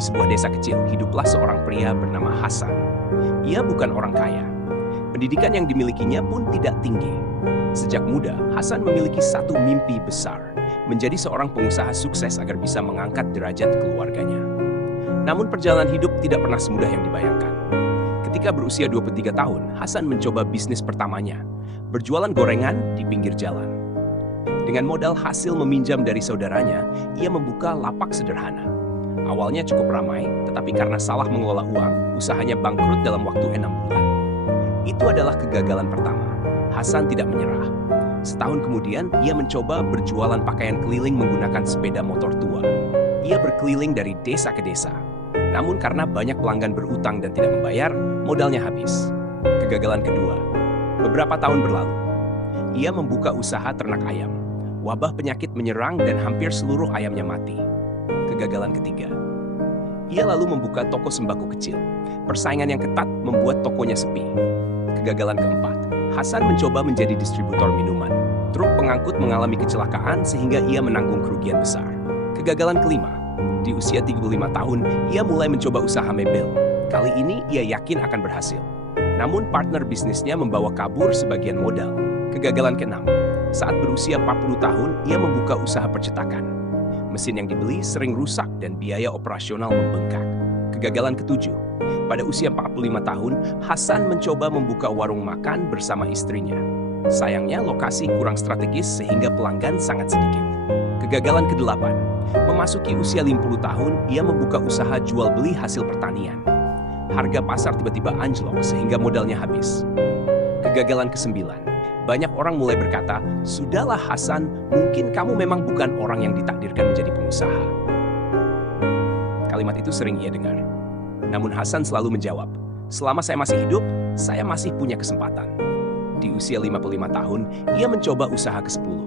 Di sebuah desa kecil, hiduplah seorang pria bernama Hasan. Ia bukan orang kaya. Pendidikan yang dimilikinya pun tidak tinggi. Sejak muda, Hasan memiliki satu mimpi besar, menjadi seorang pengusaha sukses agar bisa mengangkat derajat keluarganya. Namun perjalanan hidup tidak pernah semudah yang dibayangkan. Ketika berusia 23 tahun, Hasan mencoba bisnis pertamanya, berjualan gorengan di pinggir jalan. Dengan modal hasil meminjam dari saudaranya, ia membuka lapak sederhana. Awalnya cukup ramai, tetapi karena salah mengelola uang, usahanya bangkrut dalam waktu 6 bulan. Itu adalah kegagalan pertama. Hasan tidak menyerah. Setahun kemudian, ia mencoba berjualan pakaian keliling menggunakan sepeda motor tua. Ia berkeliling dari desa ke desa. Namun karena banyak pelanggan berutang dan tidak membayar, modalnya habis. Kegagalan kedua. Beberapa tahun berlalu. Ia membuka usaha ternak ayam. Wabah penyakit menyerang dan hampir seluruh ayamnya mati. Kegagalan ketiga. Ia lalu membuka toko sembako kecil. Persaingan yang ketat membuat tokonya sepi. Kegagalan keempat. Hasan mencoba menjadi distributor minuman. Truk pengangkut mengalami kecelakaan sehingga ia menanggung kerugian besar. Kegagalan kelima. Di usia 35 tahun, ia mulai mencoba usaha mebel. Kali ini ia yakin akan berhasil. Namun partner bisnisnya membawa kabur sebagian modal. Kegagalan keenam. Saat berusia 40 tahun, ia membuka usaha percetakan. Mesin yang dibeli sering rusak dan biaya operasional membengkak. Kegagalan ketujuh. Pada usia 45 tahun, Hasan mencoba membuka warung makan bersama istrinya. Sayangnya lokasi kurang strategis sehingga pelanggan sangat sedikit. Kegagalan kedelapan. Memasuki usia 50 tahun, ia membuka usaha jual beli hasil pertanian. Harga pasar tiba-tiba anjlok sehingga modalnya habis. Kegagalan kesembilan. Banyak orang mulai berkata, "Sudahlah Hasan, mungkin kamu memang bukan orang yang ditakdirkan menjadi pengusaha." Kalimat itu sering ia dengar. Namun Hasan selalu menjawab, "Selama saya masih hidup, saya masih punya kesempatan." Di usia 55 tahun, ia mencoba usaha ke-10.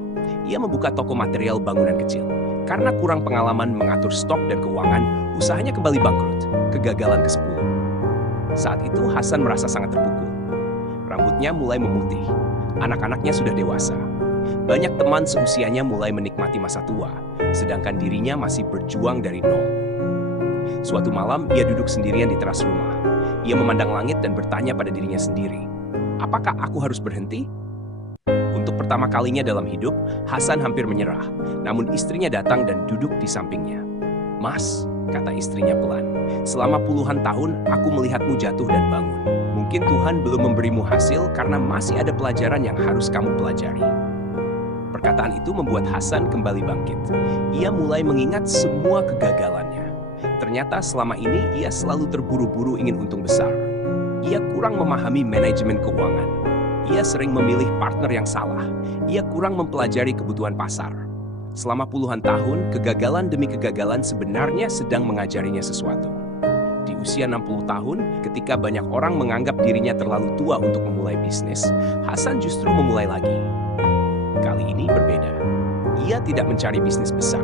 Ia membuka toko material bangunan kecil. Karena kurang pengalaman mengatur stok dan keuangan, usahanya kembali bangkrut. Kegagalan ke-10. Saat itu Hasan merasa sangat terpukul. Rambutnya mulai memutih. Anak-anaknya sudah dewasa. Banyak teman seusianya mulai menikmati masa tua, sedangkan dirinya masih berjuang dari nol. Suatu malam, ia duduk sendirian di teras rumah. Ia memandang langit dan bertanya pada dirinya sendiri, "Apakah aku harus berhenti?" Untuk pertama kalinya dalam hidup, Hasan hampir menyerah. Namun istrinya datang dan duduk di sampingnya. "Mas," kata istrinya pelan, "selama puluhan tahun aku melihatmu jatuh dan bangun. Mungkin Tuhan belum memberimu hasil karena masih ada pelajaran yang harus kamu pelajari." Perkataan itu membuat Hasan kembali bangkit. Ia mulai mengingat semua kegagalannya. Ternyata selama ini ia selalu terburu-buru ingin untung besar. Ia kurang memahami manajemen keuangan. Ia sering memilih partner yang salah. Ia kurang mempelajari kebutuhan pasar. Selama puluhan tahun, kegagalan demi kegagalan sebenarnya sedang mengajarinya sesuatu. Di usia 60 tahun, ketika banyak orang menganggap dirinya terlalu tua untuk memulai bisnis, Hasan justru memulai lagi. Kali ini berbeda. Ia tidak mencari bisnis besar.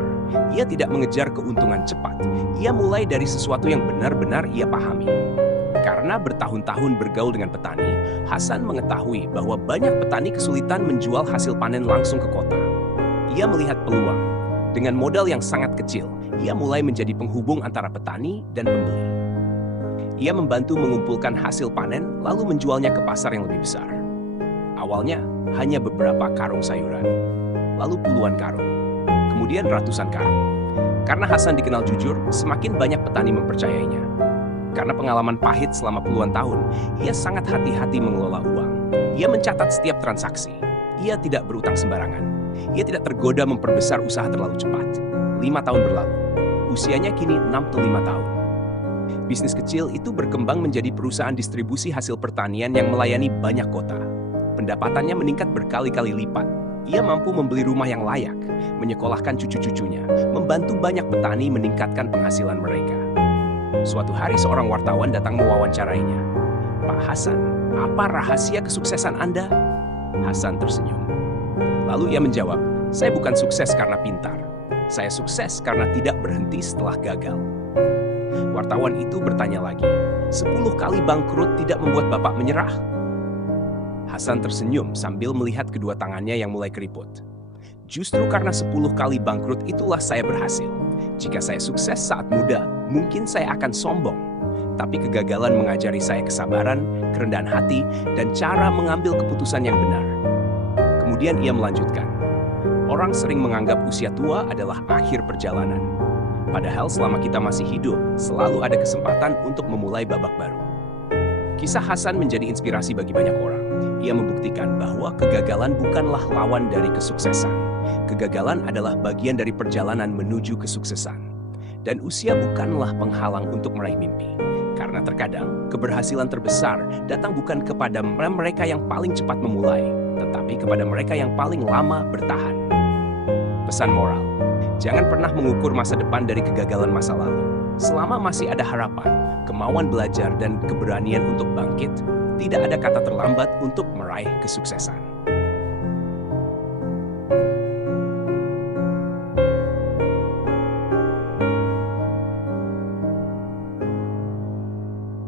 Ia tidak mengejar keuntungan cepat. Ia mulai dari sesuatu yang benar-benar ia pahami. Karena bertahun-tahun bergaul dengan petani, Hasan mengetahui bahwa banyak petani kesulitan menjual hasil panen langsung ke kota. Ia melihat peluang. Dengan modal yang sangat kecil, ia mulai menjadi penghubung antara petani dan pembeli. Ia membantu mengumpulkan hasil panen, lalu menjualnya ke pasar yang lebih besar. Awalnya, hanya beberapa karung sayuran, lalu puluhan karung, kemudian ratusan karung. Karena Hasan dikenal jujur, semakin banyak petani mempercayainya. Karena pengalaman pahit selama puluhan tahun, ia sangat hati-hati mengelola uang. Ia mencatat setiap transaksi. Ia tidak berutang sembarangan. Ia tidak tergoda memperbesar usaha terlalu cepat. 5 tahun berlalu. Usianya kini 65 tahun. Bisnis kecil itu berkembang menjadi perusahaan distribusi hasil pertanian yang melayani banyak kota. Pendapatannya meningkat berkali-kali lipat. Ia mampu membeli rumah yang layak, menyekolahkan cucu-cucunya, membantu banyak petani meningkatkan penghasilan mereka. Suatu hari seorang wartawan datang mewawancarainya. "Pak Hasan, apa rahasia kesuksesan Anda?" Hasan tersenyum. Lalu ia menjawab, "Saya bukan sukses karena pintar. Saya sukses karena tidak berhenti setelah gagal." Wartawan itu bertanya lagi, "10 kali bangkrut tidak membuat Bapak menyerah?" Hasan tersenyum sambil melihat kedua tangannya yang mulai keriput. Justru karena 10 kali bangkrut itulah saya berhasil. Jika saya sukses saat muda, mungkin saya akan sombong. Tapi kegagalan mengajari saya kesabaran, kerendahan hati, dan cara mengambil keputusan yang benar. Kemudian ia melanjutkan, orang sering menganggap usia tua adalah akhir perjalanan. Padahal selama kita masih hidup, selalu ada kesempatan untuk memulai babak baru. Kisah Hasan menjadi inspirasi bagi banyak orang. Ia membuktikan bahwa kegagalan bukanlah lawan dari kesuksesan. Kegagalan adalah bagian dari perjalanan menuju kesuksesan. Dan usia bukanlah penghalang untuk meraih mimpi. Karena terkadang, keberhasilan terbesar datang bukan kepada mereka yang paling cepat memulai, tetapi kepada mereka yang paling lama bertahan. Pesan moral, jangan pernah mengukur masa depan dari kegagalan masa lalu. Selama masih ada harapan, kemauan belajar, dan keberanian untuk bangkit, tidak ada kata terlambat untuk meraih kesuksesan.